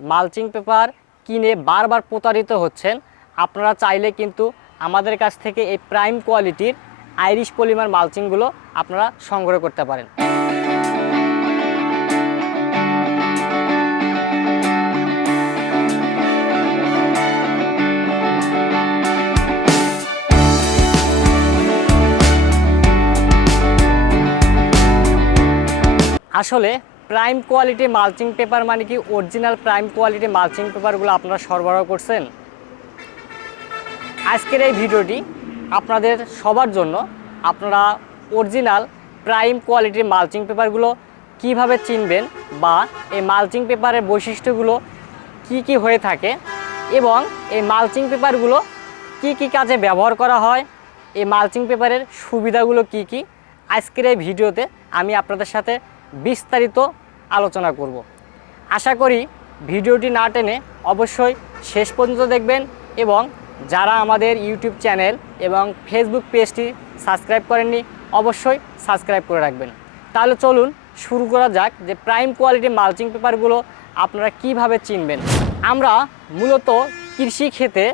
Mulching paper কিনে বারবার প্রতারিত হচ্ছেন, আপনারা চাইলে কিন্তু আমাদের কাছ থেকে এই প্রাইম কোয়ালিটির আইরিশ পলিমার মালচিংগুলো আপনারা সংগ্রহ করতে পারেন। আসলে প্রাইম কোয়ালিটি মালচিং পেপার মানে কি অরিজিনাল প্রাইম কোয়ালিটি মালচিং পেপারগুলো আপনারা সরবরাহ করছেন? আজকের এই ভিডিওটি আপনাদের সবার জন্য। আপনারা অরিজিনাল প্রাইম কোয়ালিটির মালচিং পেপারগুলো কিভাবে চিনবেন বা এই মালচিং পেপারের বৈশিষ্ট্যগুলো কি হয়ে থাকে এবং এই মালচিং পেপারগুলো কি কাজে ব্যবহার করা হয়, এই মালচিং পেপারের সুবিধাগুলো কি আজকের এই ভিডিওতে আমি আপনাদের সাথে বিস্তারিত আলোচনা করব। আশা করি ভিডিওটি না টেনে অবশ্যই শেষ পর্যন্ত দেখবেন এবং যারা আমাদের ইউটিউব চ্যানেল এবং ফেসবুক পেজটি সাবস্ক্রাইব করেননি অবশ্যই সাবস্ক্রাইব করে রাখবেন। তাহলে চলুন শুরু করা যাক যে প্রাইম কোয়ালিটি মালচিং পেপারগুলো আপনারা কিভাবে চিনবেন। আমরা মূলত কৃষি ক্ষেতে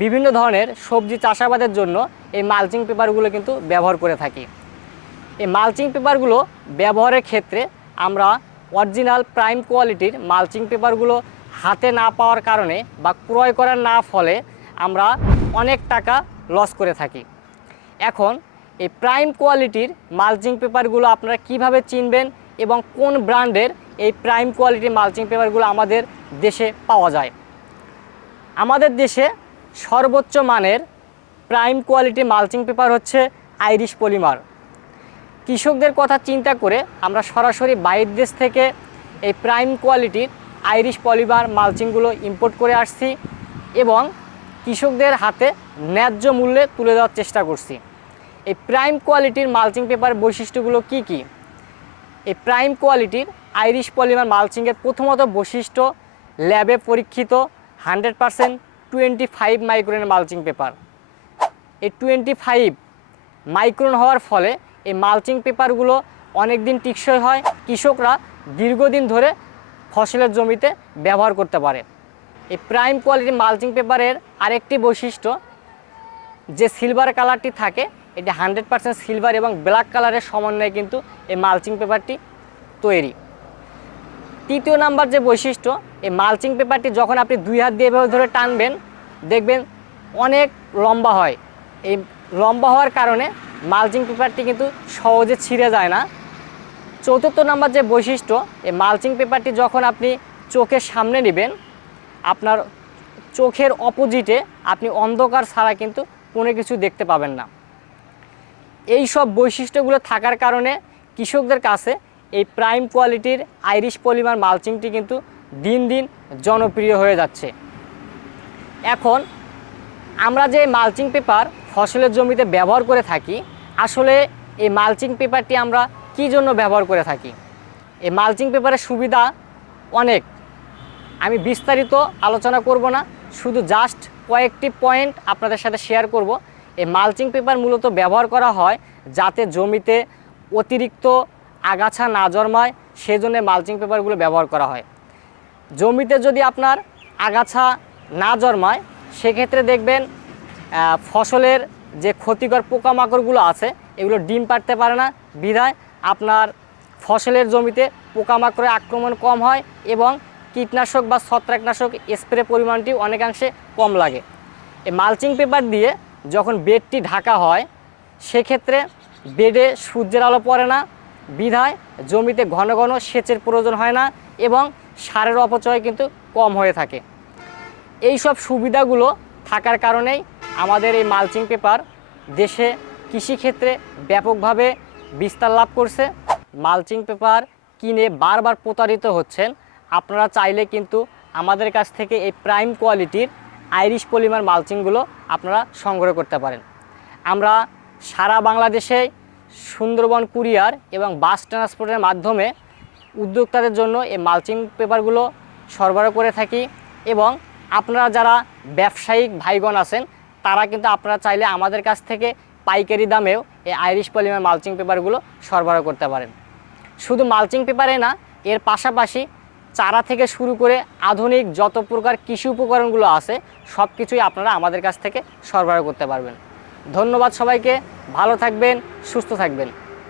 বিভিন্ন ধরনের সবজি চাষাবাদের জন্য এই মালচিং পেপারগুলো কিন্তু ব্যবহার করে থাকি। এই মালচিং পেপারগুলো ব্যবহারের ক্ষেত্রে আমরা অরিজিনাল প্রাইম কোয়ালিটির মালচিং পেপারগুলো হাতে না পাওয়ার কারণে বা ক্রয় করার না ফলে আমরা অনেক টাকা লস করে থাকি। এখন এই প্রাইম কোয়ালিটির মালচিং পেপারগুলো আপনারা কিভাবে চিনবেন এবং কোন ব্র্যান্ডের এই প্রাইম কোয়ালিটির মালচিং পেপারগুলো আমাদের দেশে পাওয়া যায়। আমাদের দেশে সর্বোচ্চ মানের প্রাইম কোয়ালিটির মালচিং পেপার হচ্ছে আইরিশ পলিমার। কৃষকদের কথা চিন্তা করে আমরা সরাসরি বাইরের দেশ থেকে এই প্রাইম কোয়ালিটির আইরিশ পলিমার মালচিংগুলো ইম্পোর্ট করে আসছি এবং কৃষকদের হাতে ন্যায্য মূল্যে তুলে দেওয়ার চেষ্টা করছি। এই প্রাইম কোয়ালিটির মালচিং পেপার বৈশিষ্ট্যগুলো কি? এই প্রাইম কোয়ালিটির আইরিশ পলিমার মালচিংয়ের প্রথমত বৈশিষ্ট্য ল্যাবে পরীক্ষিত 100% 25 মাইক্রনের মালচিং পেপার। এই 25 মাইক্রন হওয়ার ফলে এই মালচিং পেপারগুলো অনেক দিন টিকসই হয়, কৃষকরা দীর্ঘদিন ধরে ফসলের জমিতে ব্যবহার করতে পারে। এই প্রাইম কোয়ালিটির মালচিং পেপারের আরেকটি বৈশিষ্ট্য যে সিলভার কালারটি থাকে, এটি 100% সিলভার এবং ব্ল্যাক কালারের সমন্বয়ে কিন্তু এই মালচিং পেপারটি তৈরি। তৃতীয় নাম্বার যে বৈশিষ্ট্য, এই মালচিং পেপারটি যখন আপনি 2 হাত দিয়ে এভাবে ধরে টানবেন দেখবেন অনেক লম্বা হয়। এই লম্বা হওয়ার কারণে মালচিং পেপারটি কিন্তু সহজে ছিঁড়ে যায় না। চতুর্থ নাম্বার যে বৈশিষ্ট্য, এই মালচিং পেপারটি যখন আপনি চোখের সামনে নেবেন আপনার চোখের অপোজিটে আপনি অন্ধকার ছাড়া কিন্তু কোনো কিছু দেখতে পাবেন না। এই সব বৈশিষ্ট্যগুলো থাকার কারণে কৃষকদের কাছে এই প্রাইম কোয়ালিটির আইরিশ পলিমার মালচিংটি কিন্তু দিন দিন জনপ্রিয় হয়ে যাচ্ছে। এখন আমরা যে মালচিং পেপার ফসলের জমিতে ব্যবহার করে থাকি, আসলে এই মালচিং পেপারটি আমরা কী জন্য ব্যবহার করে থাকি? এই মালচিং পেপারের সুবিধা অনেক, আমি বিস্তারিত আলোচনা করব না, শুধু জাস্ট কয়েকটি পয়েন্ট আপনাদের সাথে শেয়ার করব। এই মালচিং পেপার মূলত ব্যবহার করা হয় যাতে জমিতে অতিরিক্ত আগাছা না জন্মায়, সেজন্য মালচিং পেপারগুলো ব্যবহার করা হয়। জমিতে যদি আপনার আগাছা না জন্মায় সেক্ষেত্রে দেখবেন ফসলের যে ক্ষতিকর পোকামাকড়গুলো আছে এগুলো ডিম পাড়তে পারে না, বিধায় আপনার ফসলের জমিতে পোকামাকড়ের আক্রমণ কম হয় এবং কীটনাশক বা ছত্রাকনাশক স্প্রে পরিমাণটি অনেকাংশে কম লাগে। এই মালচিং পেপার দিয়ে যখন বেডটি ঢাকা হয় সেক্ষেত্রে বেডে সূর্যের আলো পড়ে না, বিধায় জমিতে ঘন ঘন সেচের প্রয়োজন হয় না এবং সারের অপচয় কিন্তু কম হয়ে থাকে। এই সব সুবিধাগুলো থাকার কারণেই আমাদের এই মালচিং পেপার দেশে কৃষিক্ষেত্রে ব্যাপকভাবে বিস্তার লাভ করছে। মালচিং পেপার কিনে বারবার প্রতারিত হচ্ছেন, আপনারা চাইলে কিন্তু আমাদের কাছ থেকে এই প্রাইম কোয়ালিটির আইরিশ পলিমার মালচিংগুলো আপনারা সংগ্রহ করতে পারেন। আমরা সারা বাংলাদেশে সুন্দরবন কুরিয়ার এবং বাস ট্রান্সপোর্টের মাধ্যমে উদ্যোক্তাদের জন্য এই মালচিং পেপারগুলো সরবরাহ করে থাকি এবং আপনারা যারা ব্যবসায়িক ভাইগণ আছেন তারা কিন্তু আপনারা চাইলে আমাদের কাছ থেকে পাইকারি দামেও এই আইরিশ পলিমার মালচিং পেপারগুলো সরবরাহ করতে পারেন। শুধু মালচিং পেপারে না, এর পাশাপাশি চারা থেকে শুরু করে আধুনিক যত প্রকার কৃষি উপকরণগুলো আছে সব কিছুই আপনারা আমাদের কাছ থেকে সরবরাহ করতে পারবেন। ধন্যবাদ সবাইকে, ভালো থাকবেন, সুস্থ থাকবেন।